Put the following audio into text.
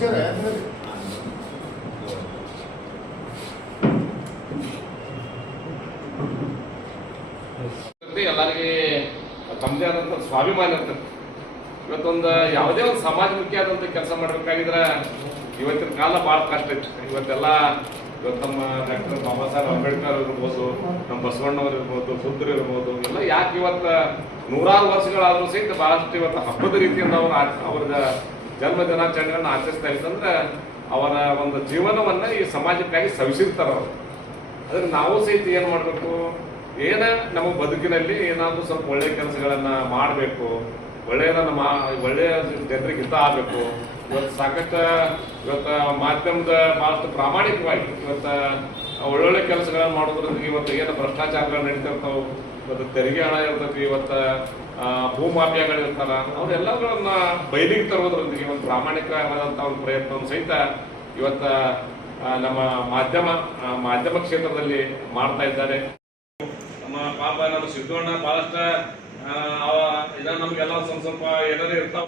ನಮಸ್ಕಾರ. ಎಲ್ಲರಿಗೆ ತಮ್ಮದೇ ಆದಂಥ ಸ್ವಾಭಿಮಾನ ಇರ್ತದೆ. ಇವತ್ತೊಂದು ಯಾವುದೇ ಒಂದು ಸಮಾಜಮುಖಿ ಆದಂಥ ಕೆಲಸ ಮಾಡಬೇಕಾಗಿದ್ರೆ ಇವತ್ತಿನ ಕಾಲ ಭಾಳ ಕಷ್ಟ ಇತ್ತು. ಇವತ್ತು ನಮ್ಮ ಡಾಕ್ಟರ್ ಬಾಬಾ ಸಾಹೇಬ್ ಅಂಬೇಡ್ಕರ್ ಇರ್ಬೋದು, ನಮ್ಮ ಬಸವಣ್ಣವ್ರು ಇರ್ಬೋದು, ಬುದ್ಧರು ಇರ್ಬೋದು, ಎಲ್ಲ ಯಾಕೆ ಇವತ್ತು ನೂರಾರು ವರ್ಷಗಳಾದರೂ ಸಹಿತ ಬಹಳಷ್ಟು ಇವತ್ತು ಹಬ್ಬದ ರೀತಿಯಿಂದ ಅವ್ರ ಜನ್ಮ ದಿನಾಚರಣೆಗಳನ್ನ ಆಚರಿಸ್ತಾ ಇತ್ತಂದ್ರೆ ಅವರ ಒಂದು ಜೀವನವನ್ನ ಈ ಸಮಾಜಕ್ಕಾಗಿ ಸವಿಸಿರ್ತಾರೆ ಅವರು. ಅದಕ್ಕೆ ನಾವು ಸಹಿತ ಏನು ಮಾಡಬೇಕು, ನಮ್ಮ ಬದುಕಿನಲ್ಲಿ ಏನಾದರೂ ಸ್ವಲ್ಪ ಒಳ್ಳೆಯ ಕೆಲಸಗಳನ್ನ ಮಾಡಬೇಕು, ಒಳ್ಳೆಯ ಜನರಿಗೆ ಹಿತ ಆಗಬೇಕು. ಇವತ್ತು ಸಾಕಷ್ಟು ಮಾಧ್ಯಮದ ಬಹಳಷ್ಟು ಪ್ರಾಮಾಣಿಕವಾಗಿ ಒಳ್ಳೊಳ್ಳೆ ಕೆಲಸಗಳನ್ನ ಮಾಡೋದ್ರಿಂದ ಇವತ್ತು ಏನು ಭ್ರಷ್ಟಾಚಾರಗಳು ನಡೀತಿರ್ತಾವೆ, ಇವತ್ತು ತೆರಿಗೆ ಹಣ ಇರ್ತೈತಿ, ಭೂಮಾಫಿಯಾಗಳು ಇರ್ತಾರ, ಅವರೆಲ್ಲಗಳನ್ನ ಬಯಲಿಗೆ ತರೋದ್ರೊಂದಿಗೆ ಒಂದು ಪ್ರಾಮಾಣಿಕವಾದಂಥ ಒಂದು ಪ್ರಯತ್ನವನ್ನು ಸಹಿತ ನಮ್ಮ ಮಾಧ್ಯಮ ಕ್ಷೇತ್ರದಲ್ಲಿ ಮಾಡ್ತಾ ಇದ್ದಾರೆ. ನಮ್ಮ ಪಾಪ ನಮ್ಮ ಸಿದ್ದಣ್ಣ ಬಹಳಷ್ಟು ನಮ್ಗೆಲ್ಲ ಸ್ವಲ್ಪ ಏನಾದ್ರು ಇರ್ತಾವ.